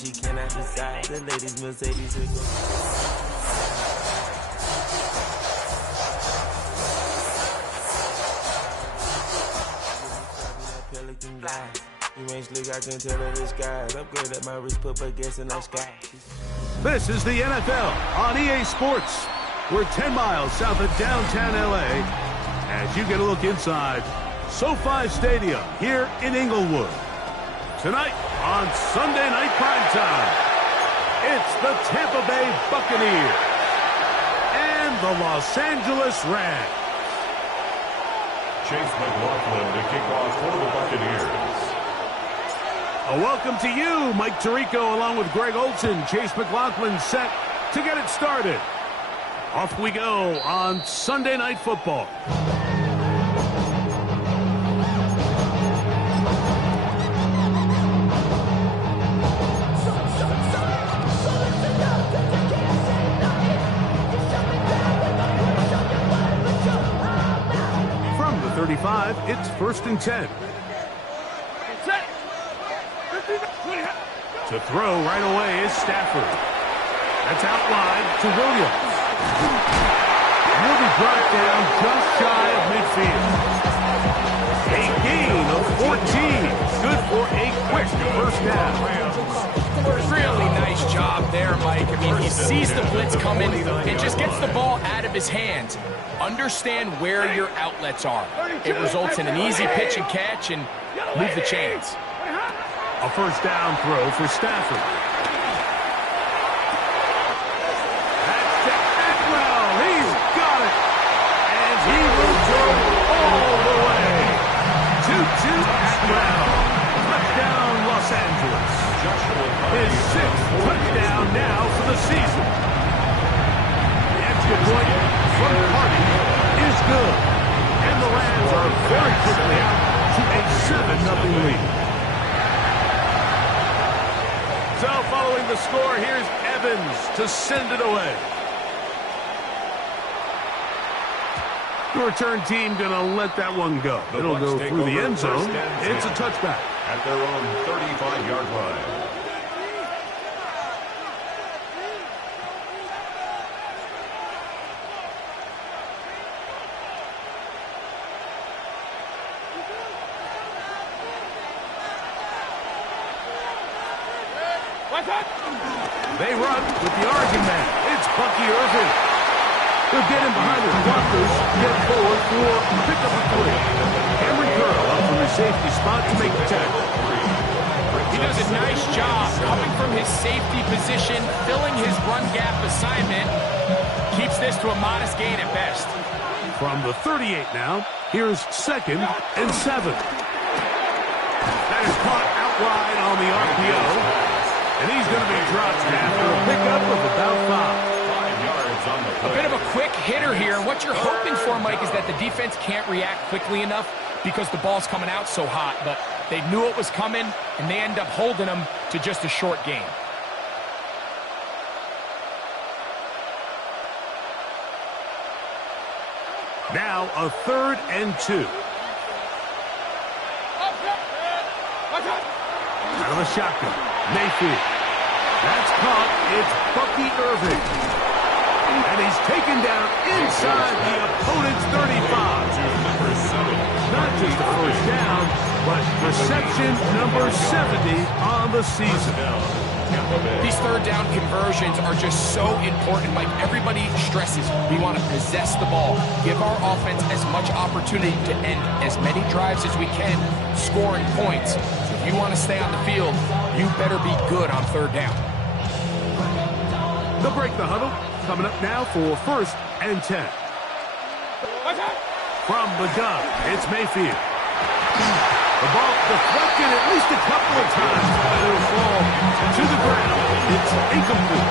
she cannot decide. The ladies Mercedes will go. Pelican guy. You ain't slick, I can tell her the skies. Upgrade at my wrist, put her gas in the sky. This is the NFL on EA Sports. We're 10 miles south of downtown LA as you get a look inside SoFi Stadium here in Inglewood. Tonight on Sunday Night Primetime, it's the Tampa Bay Buccaneers and the Los Angeles Rams. Chase McLaughlin to kick off for the Buccaneers. A welcome to you, Mike Tirico, along with Greg Olson. Chase McLaughlin set to get it started. Off we go on Sunday Night Football. From the 35, it's 1st and 10. To throw right away is Stafford. That's out wide to Williams. He'll be brought down just shy of midfield. A gain of 14. Good for a quick first down. Really nice job there, Mike. I mean, he sees the blitz coming and just gets the ball out of his hands. Understand where your outlets are. It results in an easy pitch and catch and move the chains. A first down throw for Stafford. That's to Atwell. He's got it. And he will go all the way. 2-2 Atwell. Touchdown, Los Angeles. His 6th touchdown now for the season. The extra point from Hardy is good. And the Rams are very quickly out to a 7-0 lead. So following the score, here's Evans to send it away. The return team going to let that one go. It'll go through the end zone. It's a touchback. At their own 35-yard line. They run with the Oregon man. It's Bucky Irving. They'll get him behind his blockers, get forward for pickup of 3. Cameron Curl up from his safety spot to make the tackle. He does a nice job coming from his safety position, filling his run gap assignment. Keeps this to a modest gain at best. From the 38 now, here's 2nd and 7. That is caught out wide on the RPO. And he's going to be dropped after a pickup of about 5 yards on the play. A bit of a quick hitter here. And what you're hoping for, Mike, is that the defense can't react quickly enough because the ball's coming out so hot. But they knew it was coming, and they end up holding them to just a short gain. Now a 3rd and 2. Out of the shotgun, Mayfield. That's caught. It's Bucky Irving. And he's taken down inside the opponent's 35. Not just a first down, but reception number 70 on the season. These 3rd down conversions are just so important. Like everybody stresses, we want to possess the ball, give our offense as much opportunity to end as many drives as we can, scoring points. So if you want to stay on the field, you better be good on 3rd down. They'll break the huddle. Coming up now for 1st and 10. From the gun, it's Mayfield. The ball deflected at least a couple of times, but it'll fall to the ground. It's incomplete.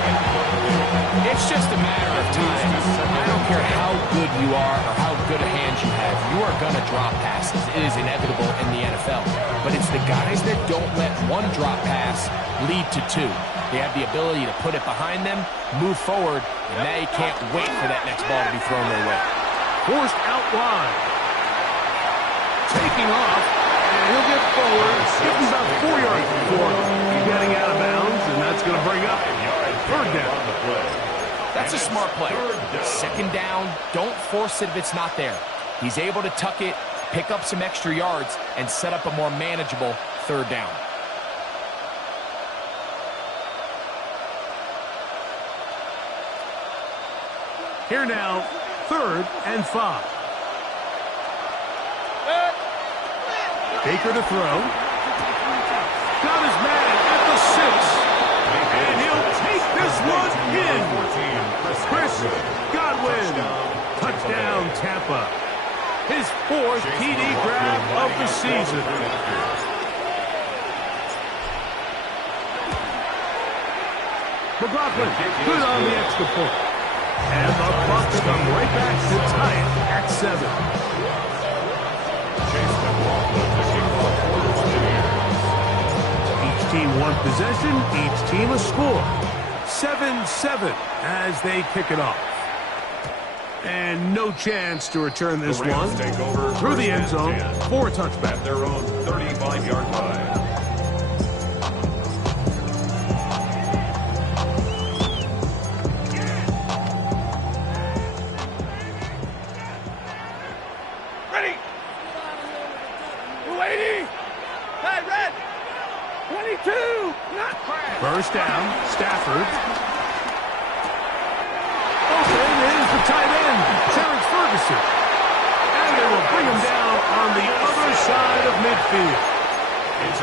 It's just a matter of time. I don't care how good you are or how good a hand you have. You are going to drop passes. It is inevitable in the NFL. But it's the guys that don't let one drop pass lead to 2. They have the ability to put it behind them, move forward, and now you can't wait for that next ball to be thrown their way. Forced out wide. Taking off, and he'll get forward. Getting about 4 yards before getting out of bounds, and That's a smart play. Second down, don't force it if it's not there. He's able to tuck it, pick up some extra yards, and set up a more manageable third down. Here now, 3rd and 5. Baker to throw. Got his man at the 6. And he'll take this one in. Chris Godwin. Touchdown, Tampa. His 4th TD grab of the season. McLaughlin, good on the extra point. And the Bucs come right back to tie it at 7. Each team one possession, each team a score. 7-7 as they kick it off. And no chance to return this one through the end zone for a touchback. At their own 35-yard line. First down, Stafford. Open is the tight end, Terrence Ferguson. And they will bring him down on the other side of midfield. That's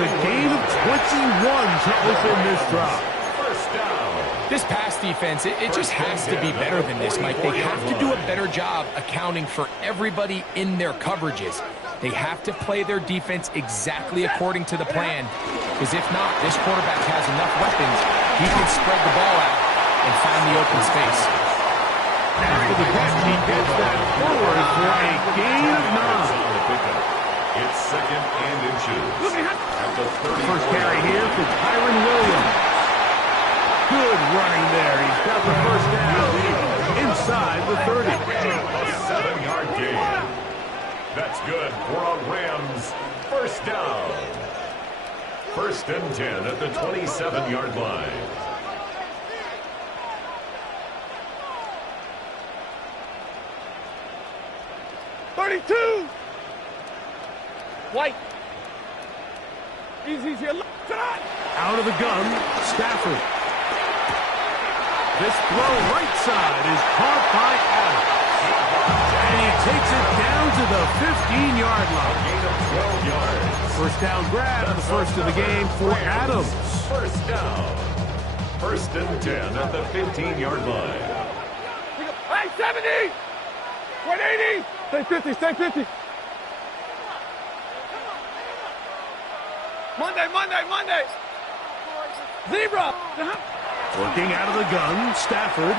a gain of 21 to open this drive. First down. This pass defense, it just has to be better than this, Mike. They have to do a better job accounting for everybody in their coverages. They have to play their defense exactly according to the plan, because if not, this quarterback has enough weapons. He can spread the ball out and find the open space. After the catch, he gets that forward for a gain of 9. It's 2nd and inches. At the 30. First carry here for Kyren Williams. Good running there. He's got the first down inside the 30. A 7-yard gain. That's good for a Rams first down. 1st and 10 at the 27-yard line. White. Easy here. Out of the gun, Stafford. This throw right side is caught by Adams. And he takes it down to the 15-yard line. Gain of 12 yards. First down grab, the first of the game for Adams. First down. 1st and 10 at the 15-yard line. Hey, 70! 180! Stay 50, stay 50. Monday! Zebra! Working out of the gun, Stafford.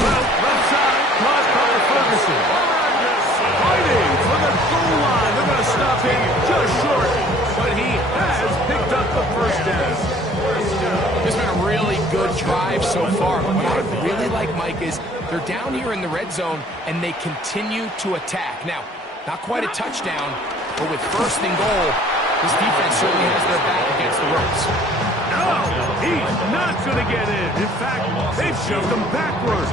Well, left side, caught by Ferguson. Fighting for the goal line. They're going to stop him just short, but he has picked up the first down. This has been a really good drive so far. What I really like, Mike, is they're down here in the red zone, and they continue to attack. Now, not quite a touchdown, but with 1st and goal, this defense certainly has their back against the ropes. No, he's not going to get in. In fact, they've shoved him backwards.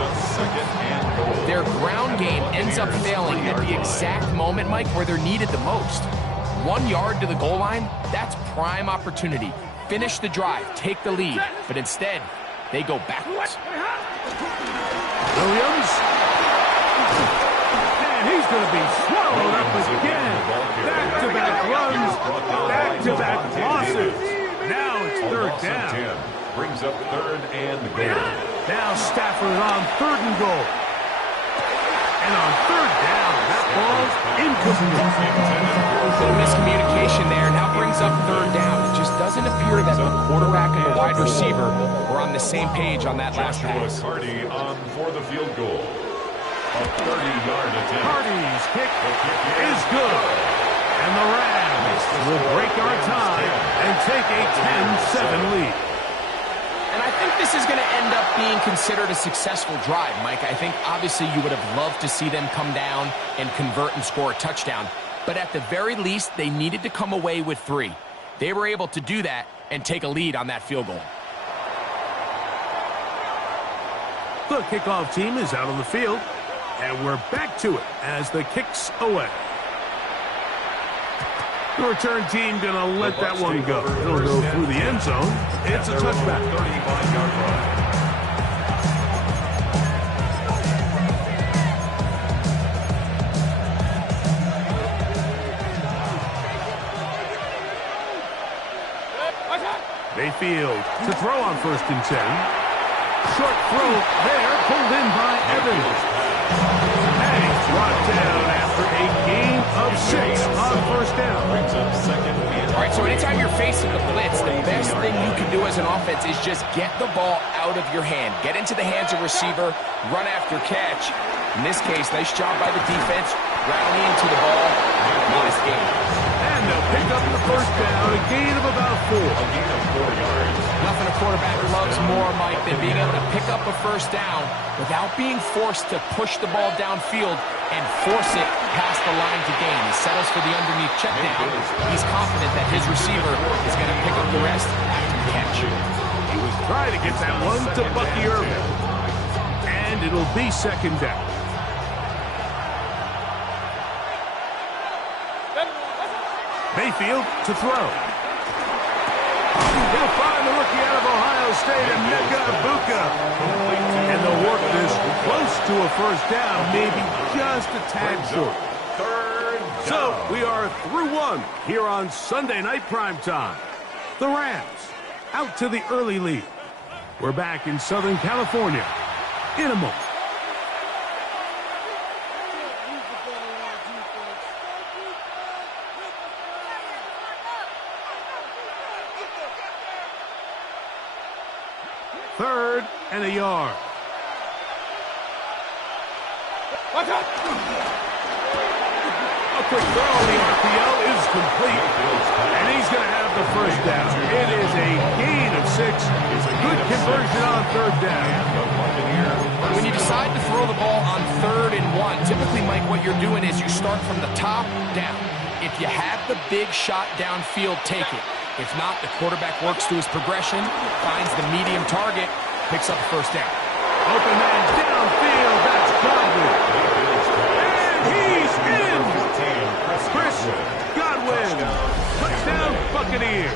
Their ground game ends up failing at the exact moment, Mike, where they're needed the most. 1 yard to the goal line, that's prime opportunity. Finish the drive, take the lead, but instead, they go backwards. Williams. And he's going to be swallowed up again. Back-to-back runs, back-to-back losses. Now it's 3rd down. Brings up 3rd and goal. Now Stafford on 3rd and goal. And on 3rd down, that ball's incomplete. A little miscommunication there. Now brings up 3rd down. It just doesn't appear that the quarterback and the wide receiver were on the same page on that last pass. Carty on for the field goal. A 30-yard attempt. Carty's kick is good. And the Rams will break our tie and take a 10-7 lead. And I think this is going to end up being considered a successful drive, Mike. I think obviously you would have loved to see them come down and convert and score a touchdown. But at the very least, they needed to come away with 3. They were able to do that and take a lead on that field goal. The kickoff team is out on the field, and we're back to it as the kick's away. The return team going to let that one go. It'll go through the end zone. It's a touchback. 35-yard line. Mayfield to throw on 1st and 10. Short throw there, pulled in by Evans. And he's brought down after a gain of 6 on 1st down. Brings up 2nd and All right, so anytime you're facing the blitz, the best thing you can do as an offense is just get the ball out of your hand. Get into the hands of receiver, run after catch. In this case, nice job by the defense, rallying to the ball. Nice game. And they'll pick up the 1st down, a gain of about 4. a gain of 4 yards. Nothing a quarterback loves more, Mike, than being able to pick up a 1st down without being forced to push the ball downfield and force it past the line to gain. He settles for the underneath check down. He's confident that his receiver is going to pick up the rest after the catch. He was trying to get that one to Bucky Irving. And it'll be 2nd down. Mayfield to throw. He'll find the rookie out of Ohio State, Emeka Egbuka. And they'll work this close to a 1st down, maybe just a tad short. 3rd down. So we are through 1 here on Sunday Night Primetime. The Rams out to the early lead. We're back in Southern California in a moment. Third and a yard. Watch out! A quick throw on the RPO is complete. And he's going to have the 1st down. It is a gain of 6. It's a good conversion on 3rd down. When you decide to throw the ball on 3rd and 1, typically, Mike, what you're doing is you start from the top down. If you have the big shot downfield, take it. If not, the quarterback works through his progression, finds the medium target, picks up the 1st down. Open man downfield. That's Godwin. And he's in. Chris Godwin. Touchdown Buccaneers.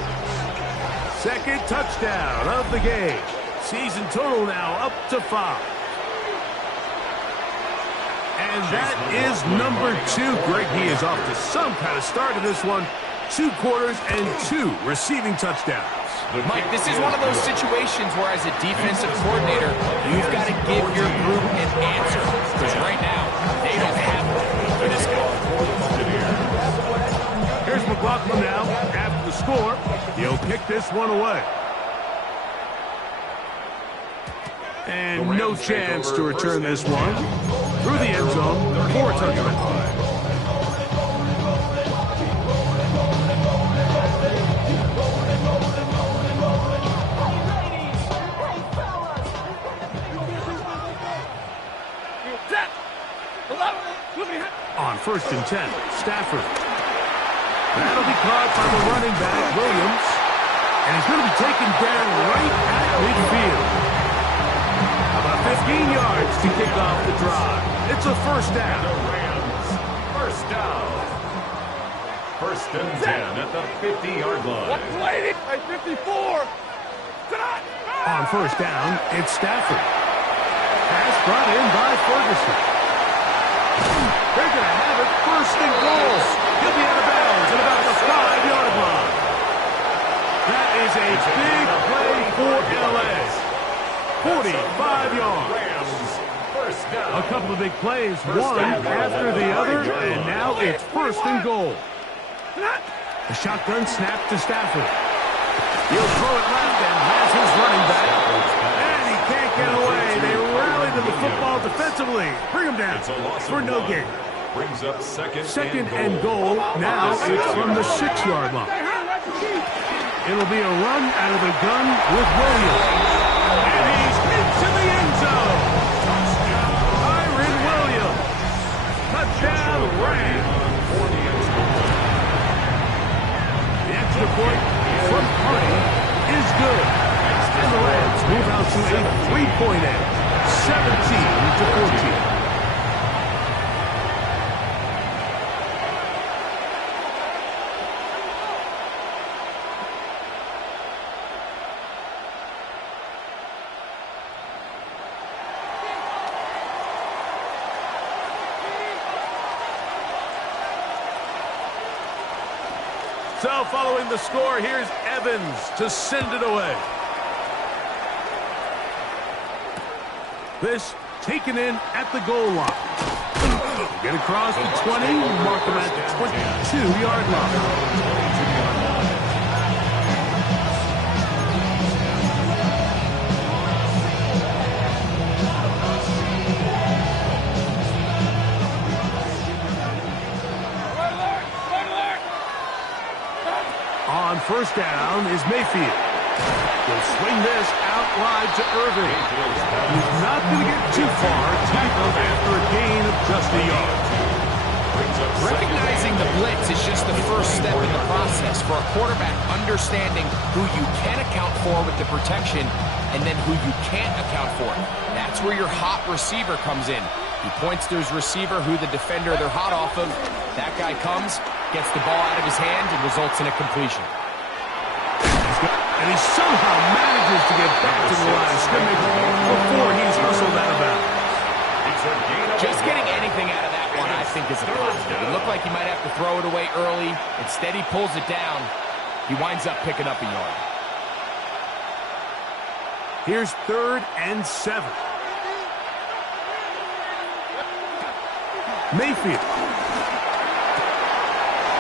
2nd touchdown of the game. Season total now up to 5. And that is number 2. Greg, he is off to some kind of start in this one. 2 quarters and 2 receiving touchdowns. Mike, this is one of those situations where as a defensive coordinator, you've got to give your group an answer. Because right now, they don't have one for this guy. Here's McLaughlin now. After the score, he'll kick this one away. And no chance to return this one. Through the end zone for a touchdown. On 1st and 10, Stafford. That'll be caught by the running back, Williams. And he's going to be taken down right at midfield. About 15 yards to kick off the drive. It's a 1st down. The Rams, 1st down. 1st and 10 at the 50-yard line. 54. On 1st down, it's Stafford. Pass brought in by Ferguson. They're going to have it 1st and goal. He'll be out of bounds at about the 5-yard line. That is a big play for L.A. 45 yards. Rams, 1st down. A couple of big plays, one after the other, and now it's 1st and goal. The shotgun snap to Stafford. He'll throw it left and has his running back. And he can't get away. They rally to the football defensively. Bring him down for no gain. Brings up 2nd and goal. Now it's from the 6-yard line. It'll be a run out of the gun with Williams. And he's into the end zone. Kyren Williams. Touchdown Rams. The extra point from Carney is good. And the Rams move out to a 3-point edge. 17-14. So following the score, here's Evans to send it away. This taken in at the goal line. Get across the 20, mark him at the 22-yard line. On first down is Mayfield. He'll swing this out wide to Irving. He's not going to get too far. Tackled after a gain of just a yard. Recognizing the blitz is just the first step in the process for a quarterback understanding who you can account for with the protection and then who you can't account for. That's where your hot receiver comes in. He points to his receiver, who the defender they're hot off of. That guy comes, gets the ball out of his hand, and results in a completion. And he somehow manages to get back to the line of scrimmage before he's hustled out of bounds. Just getting anything out of that one, I think, is a positive. It looked like he might have to throw it away early. Instead, he pulls it down. He winds up picking up a yard. Here's 3rd and 7. Mayfield.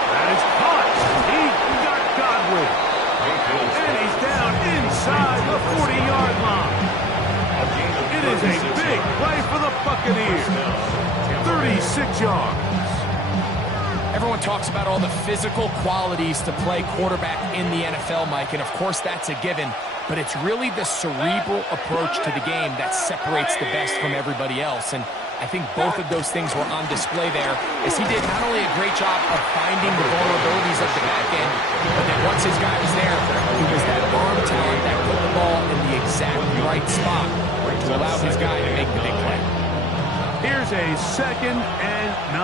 That is caught. He got Godwin. And he's down inside the 40-yard line. It is a big play for the Buccaneers. 36 yards. Everyone talks about all the physical qualities to play quarterback in the NFL, Mike, and of course that's a given, but it's really the cerebral approach to the game that separates the best from everybody else, and I think both of those things were on display there, as he did not only a great job of finding the vulnerabilities of the back end, but then once his guy was there, it was that arm talent that put the ball in the exact right spot to allow his guy to make the big play. Here's a 2nd and 9.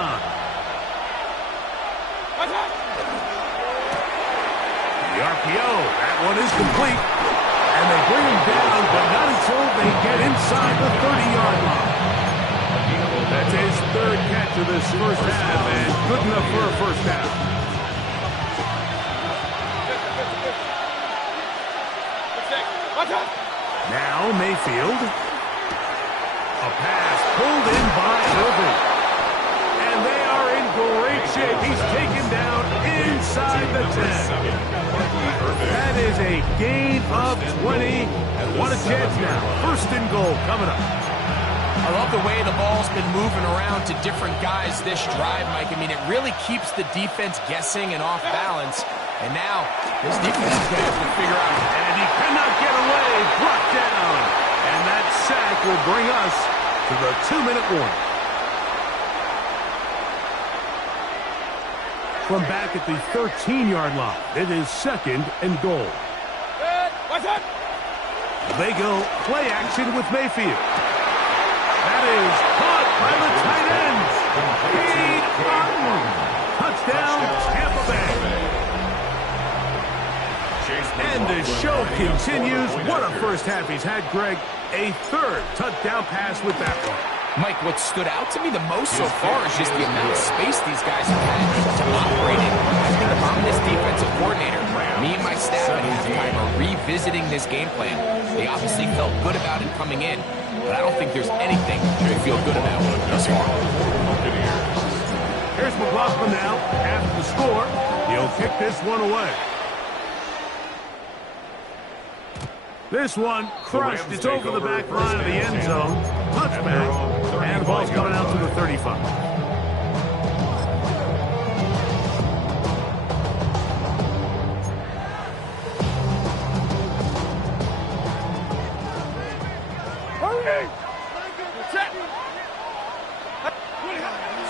The RPO, that one is complete. And they bring him down, but not until they get inside the 30-yard line. That's his 3rd catch of this first half, and good enough for a first down. Now Mayfield. A pass pulled in by Irving. And they are in great shape. He's taken down inside the 10. That is a gain of 20. What a chance now. 1st and goal coming up. I love the way the ball's been moving around to different guys this drive, Mike. I mean, it really keeps the defense guessing and off balance. And now, this defense is going to have to figure out. And he cannot get away. Brought down. And that sack will bring us to the 2-minute warning. From back at the 13-yard line, it is 2nd and goal. They go play action with Mayfield. That is caught by the tight end. Reed Martin. Touchdown, Tampa Bay. And the show continues. What a first half he's had, Greg. A 3rd touchdown pass with that one. Mike, what stood out to me the most so far is just the amount of space these guys have had to operate in. I think if I'm this defensive coordinator, me and my staff at halftime are revisiting this game plan. They obviously felt good about it coming in, but I don't think there's anything they feel good about thus far. Here's McLaughlin now. After the score, he'll kick this one away. This one crushed. It's over the back line of the end zone. Touchback. And the ball's coming out to the 35.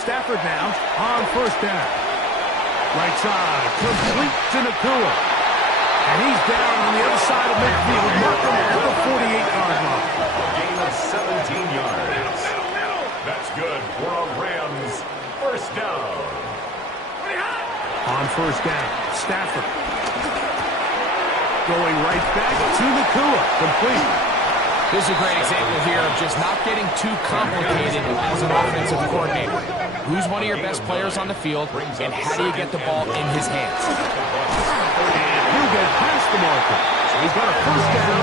Stafford now on first down. Right side, complete to Nakua. And he's down on the other side of midfield. Mark him at the 48-yard line. A gain of 17 yards. first down. Stafford. Going right back to Nacua. Complete. This is a great example here of just not getting too complicated as an offensive coordinator. Who's one of your best players on the field, and how do you get the ball in his hands? And he'll get past the marker. So he's got a first down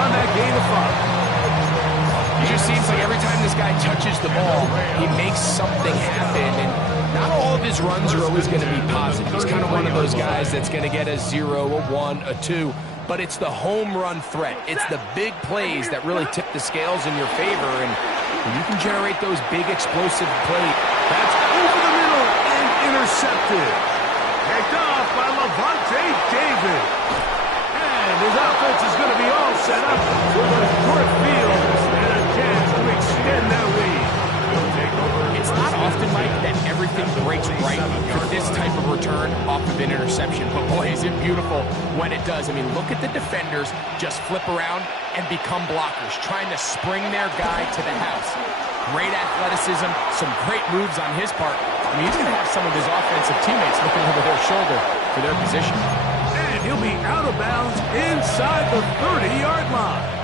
on that gain of 5. It just seems like every time this guy touches the ball, he makes something happen, and not all of his runs are always going to be positive. He's kind of one of those guys that's going to get a 0, a 1, a 2, but it's the home run threat. It's the big plays that really tip the scales in your favor, and when you can generate those big explosive plays. That's over the middle and intercepted. Picked off by Lavonte David. And his offense is going to be all set up with a short field and a chance to extend their lead. It's not often, Mike, that everything breaks right for this type of return off of an interception. But boy, is it beautiful when it does. I mean, look at the defenders just flip around and become blockers, trying to spring their guy to the house. Great athleticism, some great moves on his part. I mean, he's going to have some of his offensive teammates looking over their shoulder for their position. And he'll be out of bounds inside the 30-yard line.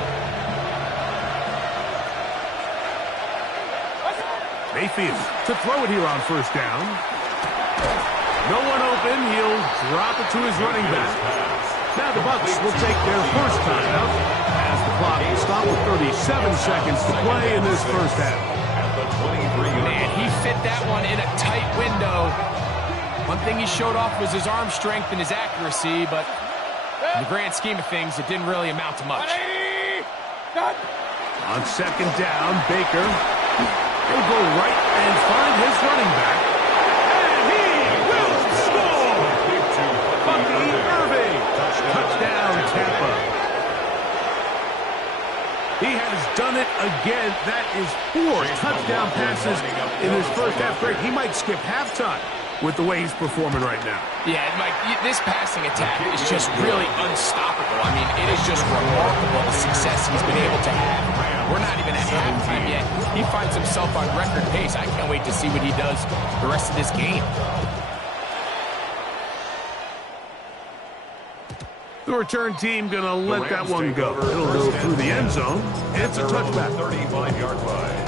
Mayfield to throw it here on first down. No one open. He'll drop it to his running back. Now the Bucs will take their first time out as the clock will stop with 37 seconds to play in this first half. Man, he fit that one in a tight window. One thing he showed off was his arm strength and his accuracy, but in the grand scheme of things, it didn't really amount to much. On second down, Baker. He'll go right and find his running back. And he will score! Bucky Irving. Touchdown, Tampa. He has done it again. That is 4 touchdown passes in his first half. Great. He might skip halftime with the way he's performing right now. Yeah, Mike, this passing attack is just really unstoppable. I mean, it is just remarkable the success he's been able to have. We're not even at halftime yet. He finds himself on record pace. I can't wait to see what he does the rest of this game. The return team going to let that one go. It'll go through the end zone. It's a touchback. 35-yard line.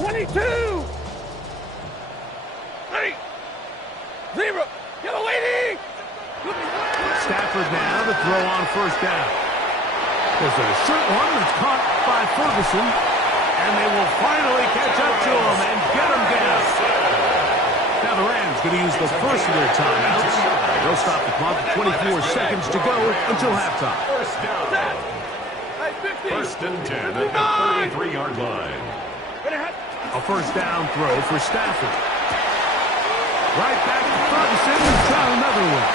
22! 3! 0! Get a lady! Stafford now to throw on first down. There's a short one that's caught by Ferguson, and they will finally catch up to him and get him down. Now the Rams going to use the first of their timeouts. They'll stop the clock with 24 seconds to go until halftime. First down. First and 10 at the 33-yard line. A first down throw for Stafford. Right back to Ferguson and try another one.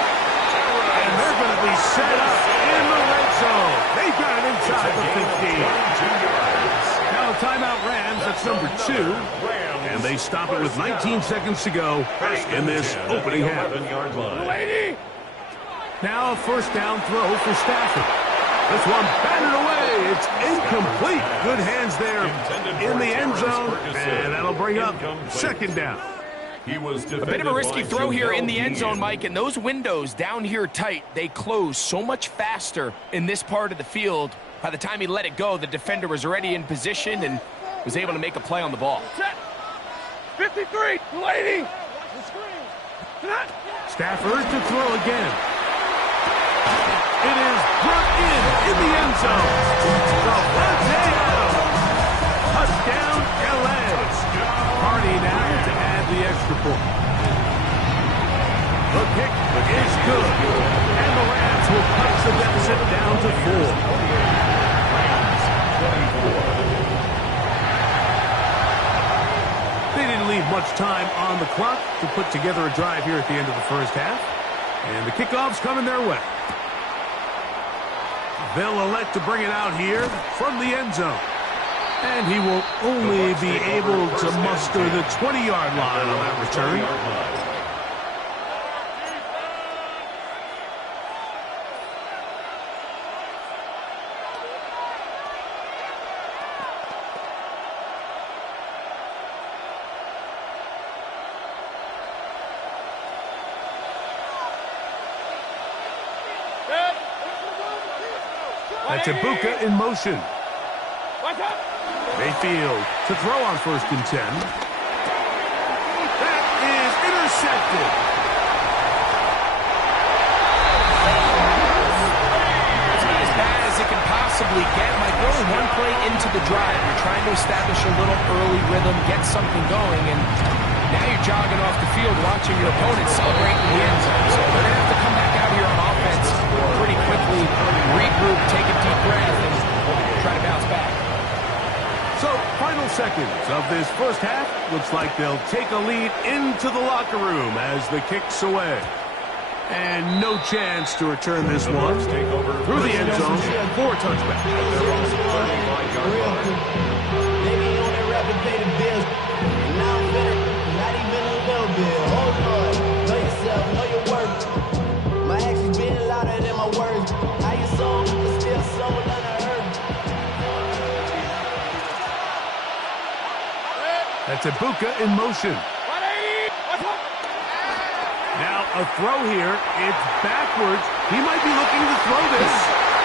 And they're going to be set up in the red zone. They've got it inside the 15. Now timeout Rams, that's number 2. And they stop it with 19 seconds to go in this opening half. Now a first down throw for Stafford. This one batted away. It's incomplete. Good hands there in the end zone. And that'll bring up second down. A bit of a risky throw here in the end zone, Mike, and those windows down here tight, they close so much faster in this part of the field. By the time he let it go, the defender was already in position and was able to make a play on the ball. 53, lady! Stafford to throw again. It is brought in the end zone. Davante Adams. Touchdown, L.A. Hardy now to add the extra point. The kick is good. And the Rams will cut the deficit down to 4. They didn't leave much time on the clock to put together a drive here at the end of the first half. And the kickoff's coming their way. They'll elect to bring it out here from the end zone. And he will only be able to muster the 20-yard line on that return. That's Ibuka in motion. Watch out. Mayfield to throw on 1st and 10. That is intercepted. It's not as bad as it can possibly get. Like going one play into the drive, you're trying to establish a little early rhythm, get something going, and now you're jogging off the field watching your opponent celebrate in the end zone. So they're going to have to come back out here on offense pretty quickly, regroup, take a deep breath, and try to bounce back. So, final seconds of this first half. Looks like they'll take a lead into the locker room as the kick's away. And no chance to return this one through the end zone for a touchback. That's Ibuka in motion. Now a throw here. It's backwards. He might be looking to throw this.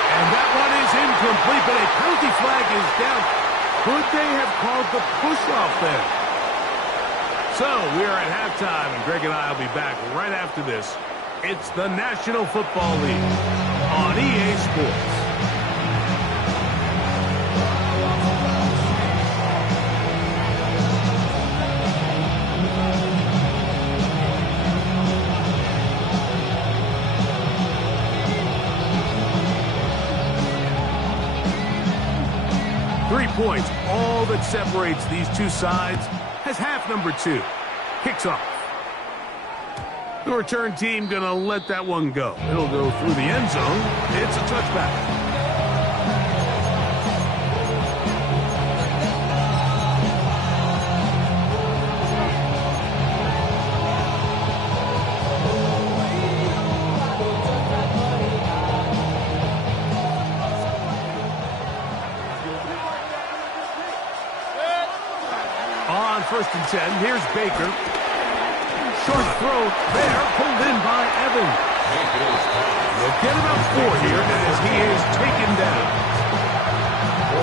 And that one is incomplete, but a penalty flag is down. Could they have called the push-off there? So we are at halftime, and Greg and I will be back right after this. It's the National Football League on EA Sports. Points, all that separates these two sides, has half number 2. Kicks off. The return team gonna let that one go. It'll go through the end zone. It's a touchback. On 1st and 10, here's Baker. Short throw there, pulled in by Evans. They'll get about 4 here as he is taken down.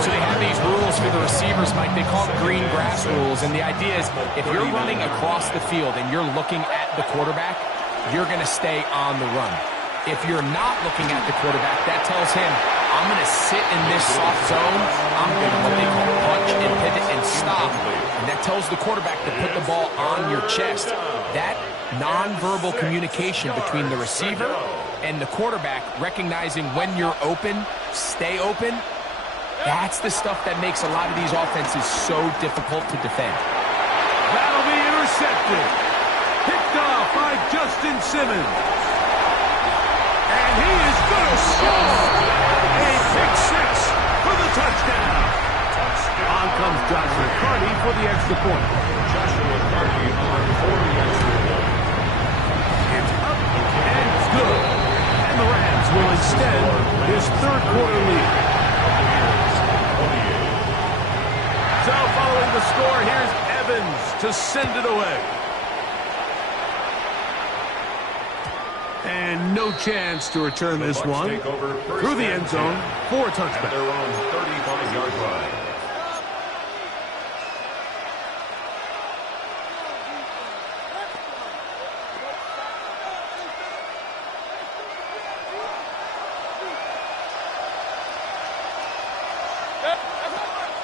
So they have these rules for the receivers, Mike. They call it green grass rules, and the idea is if you're running across the field and you're looking at the quarterback, you're going to stay on the run. If you're not looking at the quarterback, that tells him, I'm going to sit in this soft zone. I'm going to what they call punch and pivot and stop. And that tells the quarterback to put the ball on your chest. That nonverbal communication between the receiver and the quarterback, recognizing when you're open, stay open, that's the stuff that makes a lot of these offenses so difficult to defend. That'll be intercepted. Picked off by Justin Simmons. And he is going to score. A pick 6 for the touchdown. On comes Joshua Carty for the extra point. Joshua Carty on for the extra point. It's up and good. And the Rams will extend this third quarter lead. So following the score, here's Evans to send it away. And no chance to return this one through the end zone for a touchback. At their own 35-yard line.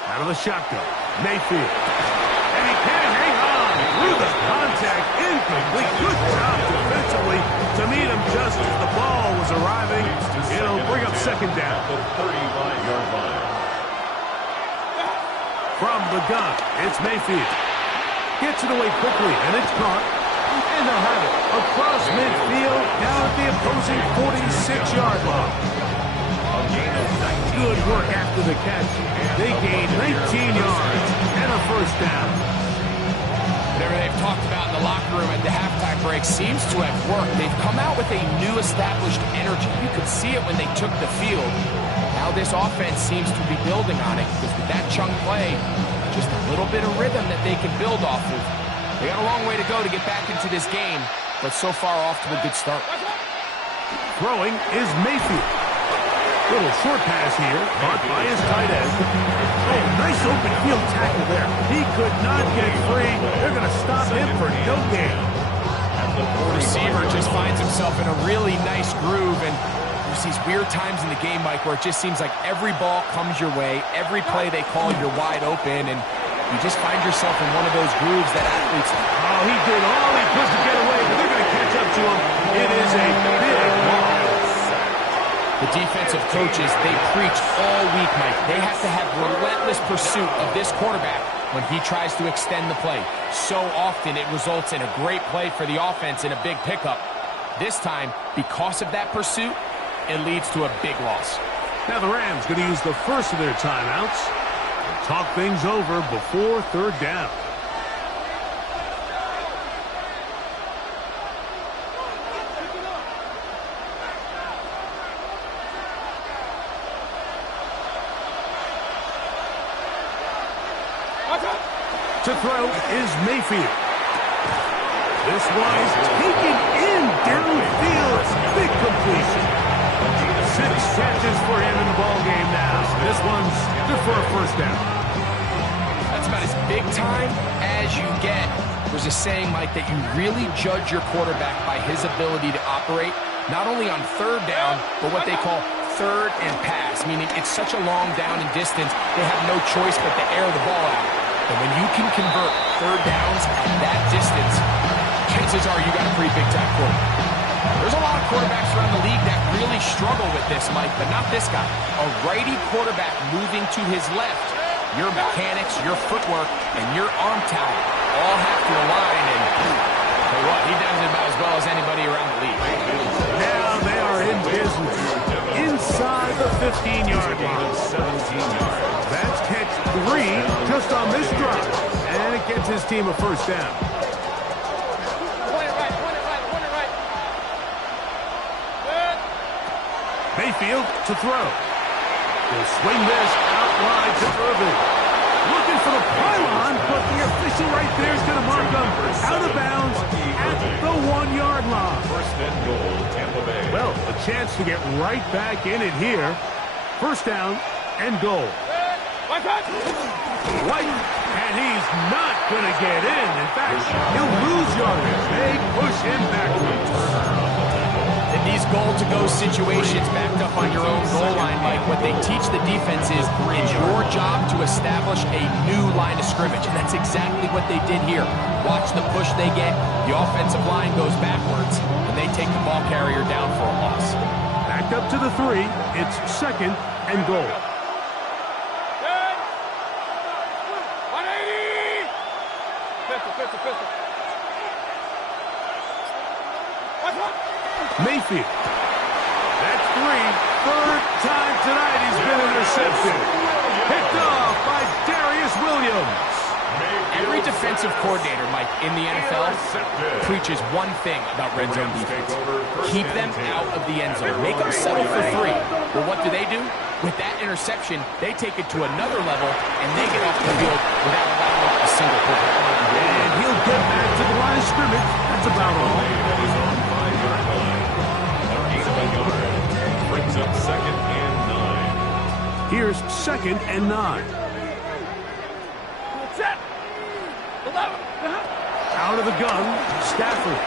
Out of the shotgun, Mayfield. And he can't hang on through the contact. Incomplete. Good job defensively to meet him just as the ball was arriving. It'll bring up second down. The 35-yard line. From the gun, it's Mayfield. Gets it away quickly, and it's caught. And they'll have it across midfield down at the opposing 46-yard line. Good work after the catch. They gained 19 yards and a first down. Whatever they've talked about in the locker room at the halftime break seems to have worked. They've come out with a new established energy. You could see it when they took the field. Now this offense seems to be building on it because with that chunk play, just a little bit of rhythm that they can build off of. They got a long way to go to get back into this game, but so far off to a good start. Throwing is Mayfield. Little short pass here, caught by his tight end. Oh, nice open field tackle there. He could not get free. They're going to stop him for no gain. The receiver just finds himself in a really nice groove, and there's these weird times in the game, Mike, where it just seems like every ball comes your way, every play they call, you're wide open, and you just find yourself in one of those grooves that athletes... Oh, he did all he could to get away, but they're going to catch up to him. It is a big loss. The defensive coaches, they preach all week, Mike. They have to have relentless pursuit of this quarterback when he tries to extend the play. So often it results in a great play for the offense and a big pickup. This time, because of that pursuit, it leads to a big loss. Now the Rams going to use the first of their timeouts and talk things over before third down. To throw is Mayfield. This one is taken in downfield. Big completion. 6 catches for him in the ball game now. This one's good for a first down. That's about as big time as you get. There's a saying, Mike, that you really judge your quarterback by his ability to operate, not only on third down, but what they call third and pass, meaning it's such a long down and distance, they have no choice but to air the ball out. And when you can convert third downs at that distance, chances are you got a pretty big-time quarterback. There's a lot of quarterbacks around the league that really struggle with this, Mike, but not this guy. A righty quarterback moving to his left. Your mechanics, your footwork, and your arm talent all have to align, and tell you what, he does it about as well as anybody around the league. Now they are in business. Inside the 15-yard line. 17 yards. That's catch 3 just on this drive. And it gets his team a first down. Point it right. Good. Mayfield to throw. He'll swing this out wide to Irvin. Looking for the pylon, but the official right there is going to mark him out of bounds at the 1-yard line. First and goal, Tampa Bay. Well, a chance to get right back in it here. First down and goal. One touch. White, and he's not going to get in. In fact, he'll lose yardage. They push him backwards. In these goal-to-go situations backed up on your own goal line, Mike, what they teach the defense is it's your job to establish a new line of scrimmage, and that's exactly what they did here. Watch the push they get. The offensive line goes backwards, and they take the ball carrier down for a loss. Backed up to the 3. It's second and goal. Good. 180. Pistol. Mayfield. That's 3. Third time tonight he's been intercepted. Picked off by Darius Williams. Every defensive coordinator, Mike, in the NFL preaches one thing about red zone defense. Keep them out of the end zone. Make them settle for 3. Well, what do? With that interception, they take it to another level, and they get off the field without allowing a single point. And he'll get back to the line of scrimmage. That's about all. Brings up second and 9. Here's second and 9. Set. 11. Out of the gun, Stafford.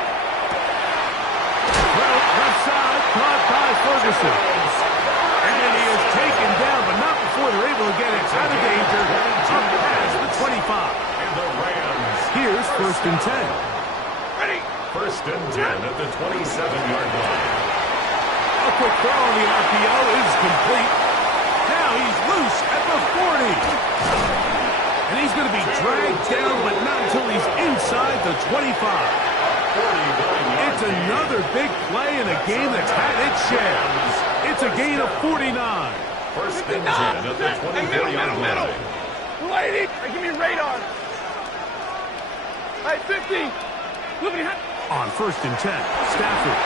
Well, left side, caught by Ferguson. And he is taken down, but not before they're able to get it out of danger. Up past the 25. And the Rams. Here's first and 10. Ready. First and 10 at the 27-yard line. A quick throw on the RPO is complete. Now he's loose at the 40. And he's going to be dragged down, but not until he's inside the 25. It's another big play in a game that's had its share. It's a gain of 49. First and 10 at the 24-yard line. 280. Give me radar. Hey, 50. Look at On first and 10, Stafford.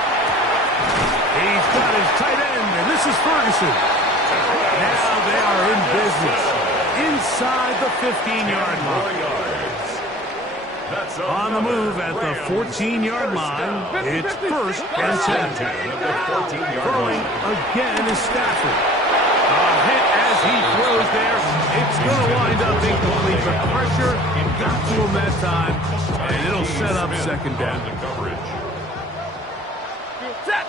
He's got his tight end, and this is Ferguson. Now they are in business. Inside the 15-yard line. On the move at the 14-yard line. It's first and 10. Throwing again is Stafford. Hit as he throws there. It's going to wind up incomplete. The pressure got to him that time, and it'll set up second down. The coverage. Set.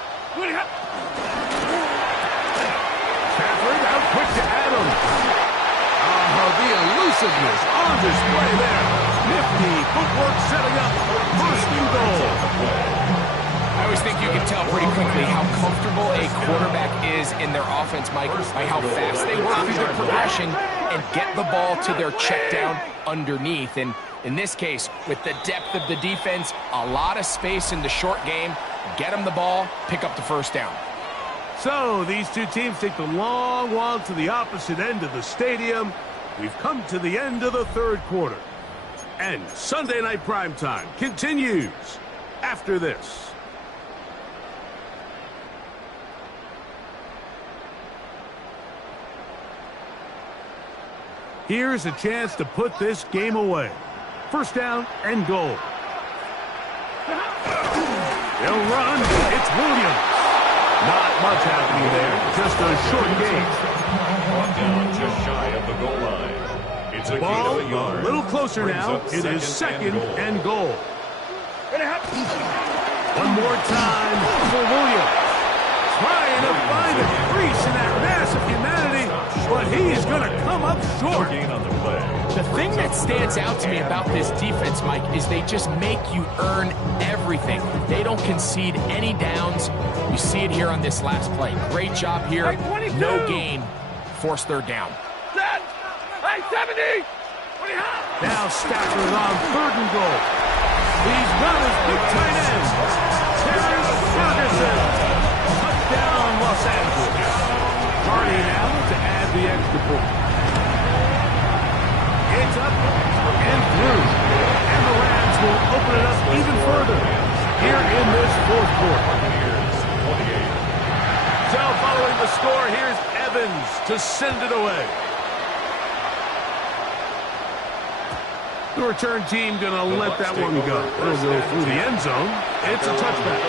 Stafford out quick to Adams. The elusiveness on display there. Nifty footwork setting up first and goal. I always think you can tell pretty quickly how comfortable a quarterback is in their offense, Mike, by how fast they work through their progression and get the ball to their check down underneath. And in this case, with the depth of the defense, a lot of space in the short game, get them the ball, pick up the first down. So these two teams take the long walk to the opposite end of the stadium. We've come to the end of the third quarter. And Sunday Night Primetime continues after this. Here's a chance to put this game away. First down and goal. They'll run. It's Williams. Not much happening there. Just a short game. Brought down just shy of the goal line. It's a Ball gain of a yard. a little closer Brings now. up It is second and goal. One more time for Williams. Trying to find a crease in that mass of humanity, but he is going to come up short. Gain on the play. The thing that stands out to me about this defense, Mike, is they just make you earn everything. They don't concede any downs. You see it here on this last play. Great job here. No gain. Force third down. Set. Hey, 70. Now Stafford on third and goal. He's got his big tight end, Terrence Ferguson. Touchdown, Los Angeles. Hardy now to add the extra point. It's up and through. And the Rams will open it up even further here in this fourth quarter. So following the score, here's Evans to send it away. The return team going to let that one go. It'll go through the end zone. It's a touchback.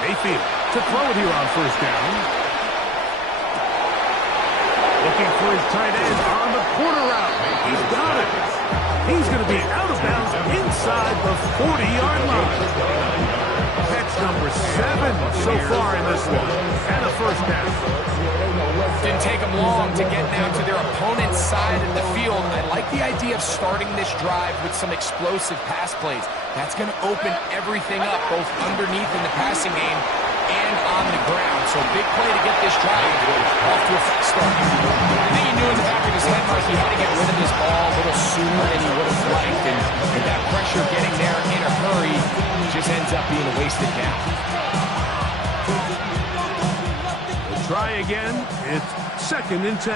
Mayfield to throw it here on first down. Looking for his tight end on the corner route. He's got it. He's going to be out of bounds inside the 40-yard line. Catch number 7 so far in this one. And a first down. Didn't take them long to get down to their opponent's side of the field. I like the idea of starting this drive with some explosive pass plays. That's going to open everything up, both underneath in the passing game and on the ground. So big play to get this drive off to a fast start. I think he knew in the back of his head, Mike, he had to get rid of this ball a little sooner than he would have liked. And with that pressure getting there in a hurry, just ends up being a wasted down. We'll try again. It's second and 10.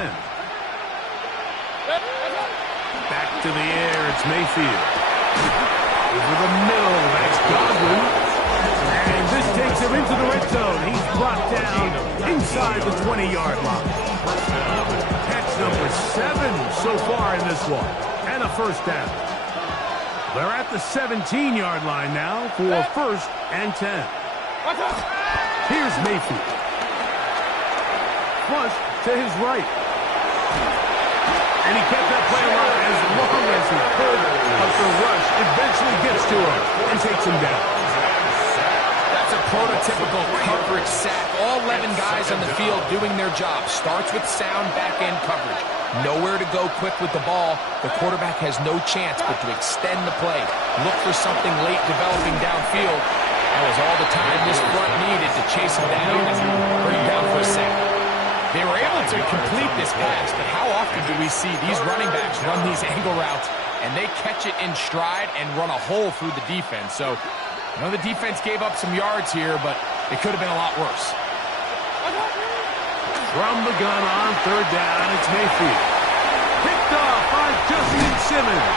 Back to the air. It's Mayfield. Over the middle. That's Godwin. And this takes him into the red zone. He's brought down inside the 20-yard line. Catch number 7 so far in this one. And a first down. They're at the 17-yard line now for first and 10. Here's Mayfield. Flush to his right. And he kept that play alive as long as he could, but the rush eventually gets to him and takes him down. That's a prototypical coverage sack. All 11 guys on the field doing their job. Starts with sound back-end coverage. Nowhere to go quick with the ball. The quarterback has no chance but to extend the play. Look for something late developing downfield. That was all the time this front needed to chase him down and bring him down for a sack. They were able to complete this pass, but how often do we see these running backs run these angle routes and they catch it in stride and run a hole through the defense? So, I know the defense gave up some yards here, but it could have been a lot worse. From the gun on third down, it's Mayfield. Picked off by Justin Simmons.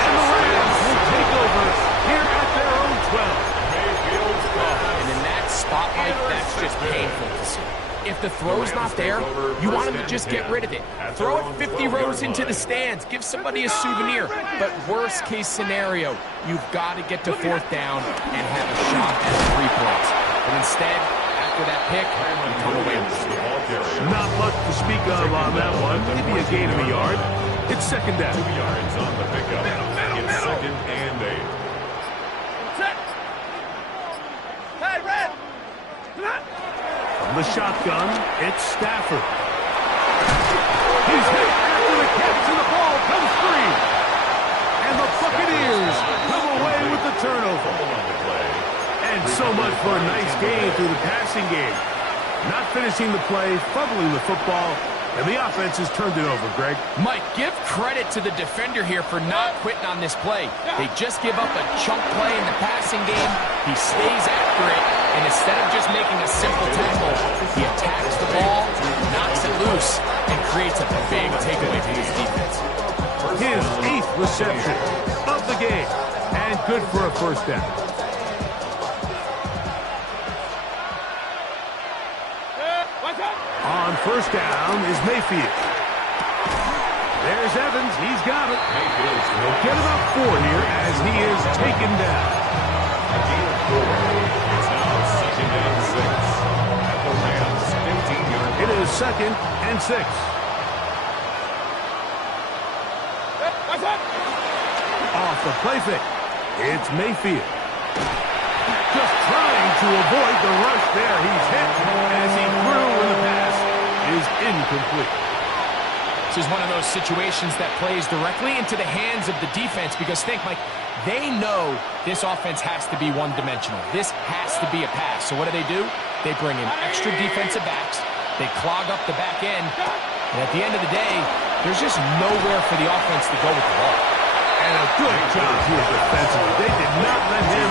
And the Rams will take over here at their own 12. Mayfield's gone. And in that spotlight, that's just painful to see. If the throw's not there, you want him to just get rid of it. Throw it 50 rows into the stands. Give somebody a souvenir. But worst case scenario, you've got to get to fourth down and have a shot at 3 points. But instead, after that pick, you come away with it. Not much to speak of on that one. Maybe a gain of a yard. It's second down. 2 yards on the pickup. It's second and 8. Hey, Red! From the shotgun, it's Stafford. He's hit after the catch, and the ball comes free. And the Buccaneers come away with the turnover. And so much for a nice game through the passing game. Not finishing the play, fumbling the football, and the offense has turned it over, Greg. Mike, give credit to the defender here for not quitting on this play. They just give up a chunk play in the passing game. He stays after it, and instead of just making a simple tackle, he attacks the ball, knocks it loose, and creates a big takeaway for his defense. His 8th reception of the game, and good for a first down. On first down is Mayfield. There's Evans. He's got it. He'll get about 4 here as he is taken down. A gain of 4. It's now second and 6. At the Rams' 15-yard line. It is second and 6. Off the play fake. It's Mayfield. Just trying to avoid the rush there. He's hit as he threw in the pass is incomplete. This is one of those situations that plays directly into the hands of the defense because think, Mike, they know this offense has to be one-dimensional. This has to be a pass. So what do? They bring in extra defensive backs. They clog up the back end. And at the end of the day, there's just nowhere for the offense to go with the ball. And a good job here defensively. They did not let him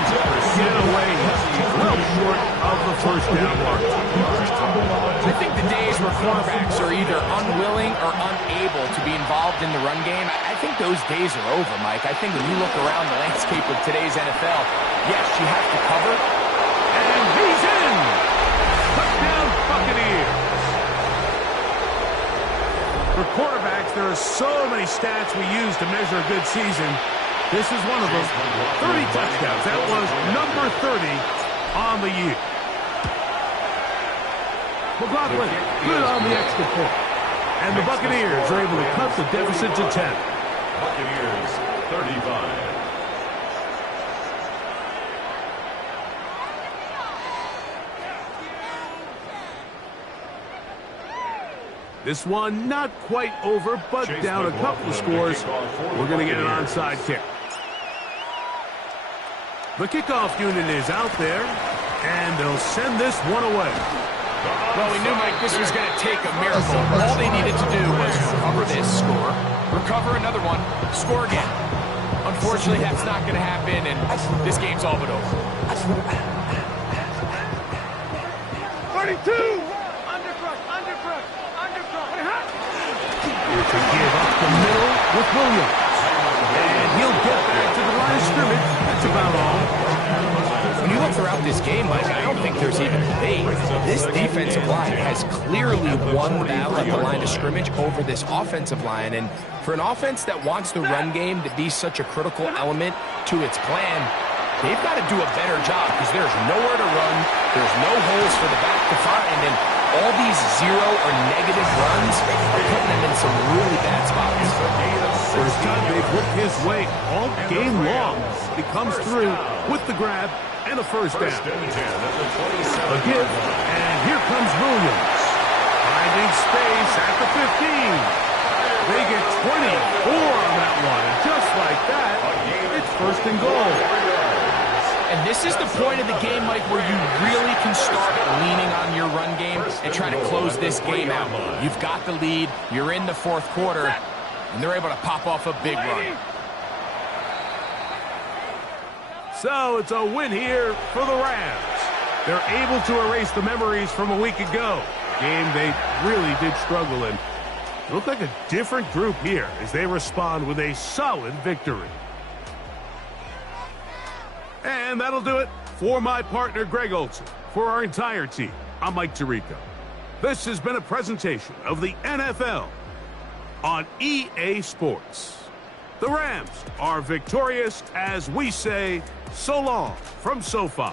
get away well short of the first down mark. I think the days where quarterbacks are either unwilling or unable to be involved in the run game, I think those days are over, Mike. I think when you look around the landscape of today's NFL, yes, you have to cover. And he's in! Touchdown Buccaneers! For quarterbacks, there are so many stats we use to measure a good season. This is one of them. 30 touchdowns. That was number 30 on the year. McLaughlin, good on the extra point. And the Buccaneers are able to cut the deficit to 10. Buccaneers 35. This one not quite over, but down a couple of scores. We're going to get an onside kick. The kickoff unit is out there, and they'll send this one away. Well, we knew, Mike, this was going to take a miracle. All they needed to do was recover this score, recover another one, score again. Unfortunately, that's not going to happen, and this game's all but over. 32! To give up the middle with Williams. And he'll get back to the line of scrimmage. That's about all. When you look throughout this game, Mike, I don't think there's even debate. This defensive line has clearly won the battle at the line of scrimmage over this offensive line. And for an offense that wants the run game to be such a critical element to its plan, they've got to do a better job because there's nowhere to run. There's no holes for the back to find. And all these zero or negative runs are putting them in some really bad spots. First time they've worked his way all game long. He comes through with the grab and a first down. A give, and here comes Williams. Finding space at the 15. They get 24 on that one. And just like that, it's first and goal. And this is the point of the game, Mike, where you really can start leaning on your run game and try to close this game out. You've got the lead, you're in the fourth quarter, and they're able to pop off a big run. So it's a win here for the Rams. They're able to erase the memories from a week ago. Game they really did struggle in. It looked like a different group here as they respond with a solid victory. And that'll do it for my partner, Greg Olsen. For our entire team, I'm Mike Tirico. This has been a presentation of the NFL on EA Sports. The Rams are victorious as we say so long from SoFi.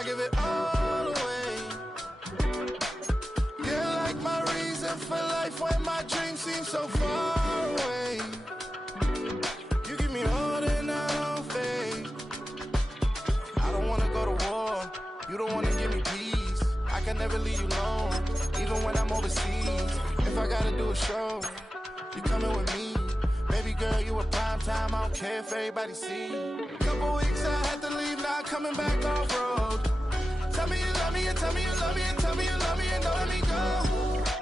I give it all away. You're like my reason for life when my dreams seem so far away. You give me all that I don't fade. I don't wanna go to war. You don't wanna give me peace. I can never leave you alone, even when I'm overseas. If I gotta do a show, you coming with me. Baby girl, you a prime time. I don't care if everybody see. Couple weeks I had to leave, now coming back off road. Tell me you love me and tell me you love me and tell me you love me and don't let me go.